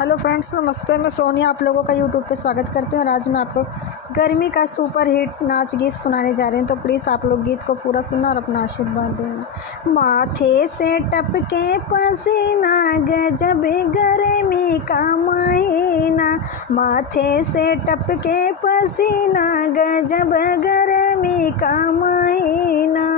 Hello friends, नमस्ते। मैं सोनिया आप लोगों का यूट्यूब पे स्वागत करती हूँ और आज मैं आपको गर्मी का सुपर हिट नाच गीत सुनाने जा रही हूँ। तो प्लीज़ आप लोग गीत को पूरा सुनना और अपना आशीर्वाद देना। माथे से टपके पसीना, गजब गर्मी का महीना। माथे से टपके पसीना, गजब गर्मी का महीना।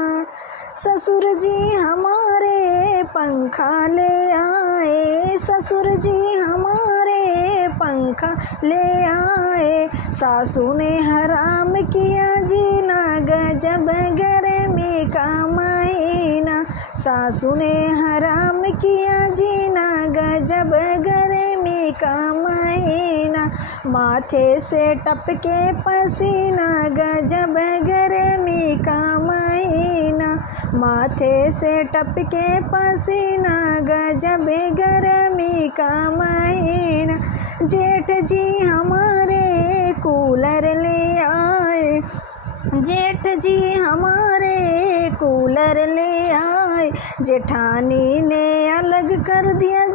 ससुर जी हमारे पंखा ले आए, ससुर जी हमारे पंखा ले आए। सासू ने हराम किया जीना, गजब गर्मी का महीना। सासू ने हराम किया जीना, गजब गर्मी का महीना। माथे से टपके पसीना, गजब गर्मी का महीना। माथे से टपके पसीना, गजब गर्मी का महीना। जेठ जी हमारे कूलर ले आए, जेठ जी हमारे कूलर ले आए। जेठानी ने अलग कर दिया,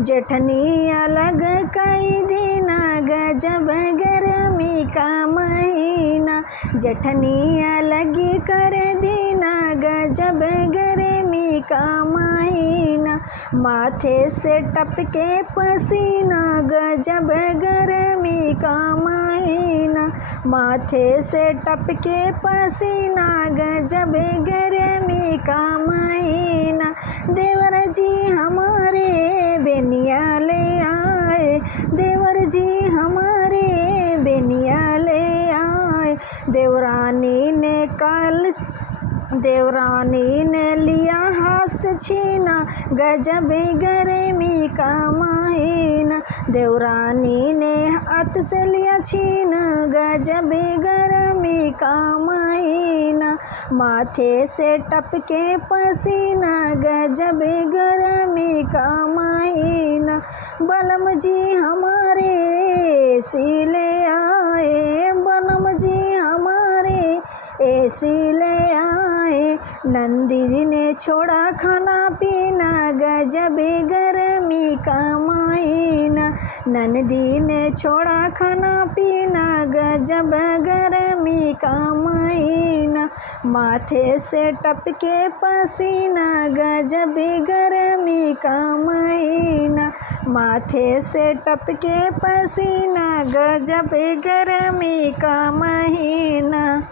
जेठनी अलग कई दीना, गजब गर्मी का महीना। जेठनी अलग कर दीना, गजब गर्मी का महीना। माथे से टपके पसीना, गजब गर्मी का महीना। माथे से टपके पसीना, गजब गर्मी का महीना। देवर जी हमारे बेनिया ले आए, देवर जी हमारे बेनिया ले आए। देवरानी ने लिया हाथ से छीना, गजब गर्मी का महीना। देवरानी ने हाथ से लिया छीन, गजब गर्मी का महीना। माथे से टपके पसीना, गजब गर्मी का महीना। बलम जी हमारे एसी ले आए, बलम जी हमारे एसी ले आए। नंदी ने छोड़ा खाना पीना, गजब गर्मी का महीना। नंदी ने छोड़ा खाना पीना, गजब गर्मी का महीना। माथे से टपके पसीना, गजब गर्मी का महीना। माथे से टपके पसीना, गजब गर्मी का महीना।